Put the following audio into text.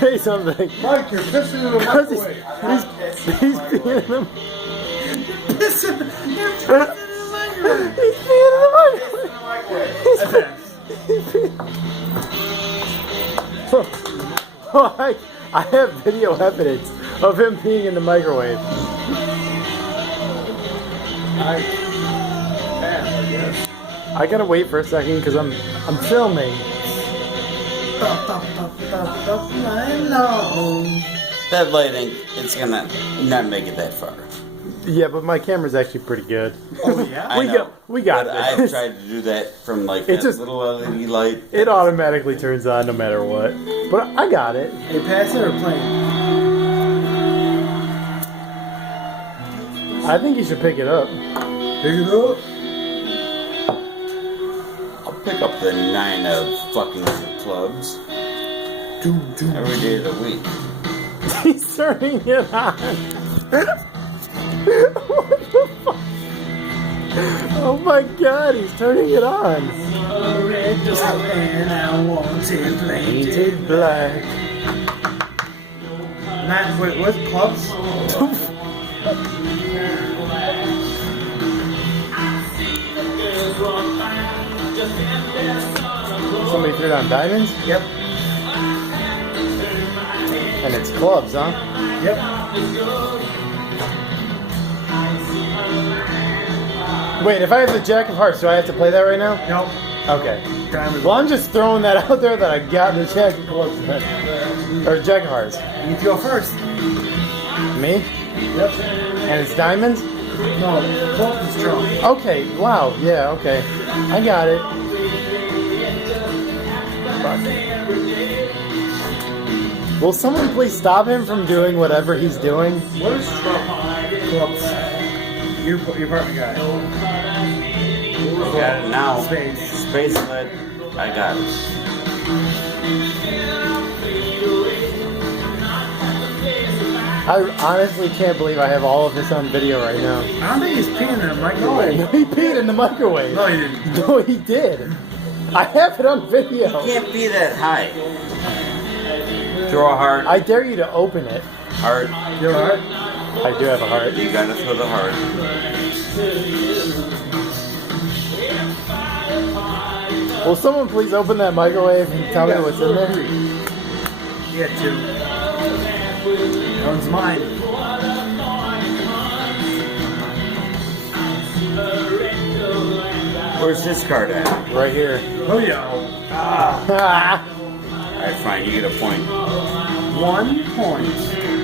say something. Mike, you're pissing in the microwave. He's peeing in the Pissing. You're pissing in the microwave. He's peeing in the microwave. I have video evidence of him peeing in the microwave. I guess. I gotta wait for a second because I'm filming. That lighting, it's gonna not make it that far. Yeah, but my camera's actually pretty good. Oh yeah. I know, we got but this. I've tried to do that from like It that just- little LED light. It automatically turns on no matter what. But I got it. Hey, pass it or plane? I think you should pick it up. Pick it up. I'll pick up the 9 of fucking clubs every day of the week. He's turning it on. What the fuck? Oh my god, he's turning it on. And I want it Painted black. Matt, wait, what's clubs? Somebody threw down diamonds? Yep. And it's clubs, huh? Yep. Wait, if I have the Jack of Hearts, do I have to play that right now? Nope. Okay. Diamond. Well, I'm just throwing that out there that I got the Jack of Clubs. Or Jack of Hearts. You go first. Me? Yep. And it's diamonds? No, clubs is strong. Okay, wow, yeah, okay. I got it. Will someone please stop him from doing whatever he's doing? What is Trump? Clubs. Your partner guy. Got it now. Space. Space lit. I got it. I honestly can't believe I have all of this on video right now. I don't think he's peeing in the microwave. He peed in the microwave. No, he didn't. No, he did. I have it on video. Can't be that high. Throw a heart. I dare you to open it. Heart. You alright? I do have a heart. You gotta throw the heart. Will someone please open that microwave and tell me what's in there? Yeah, 2. That one's mine. Where's this card at? Right here. Oh yeah. Ah. Alright, fine. You get a point. 1 point.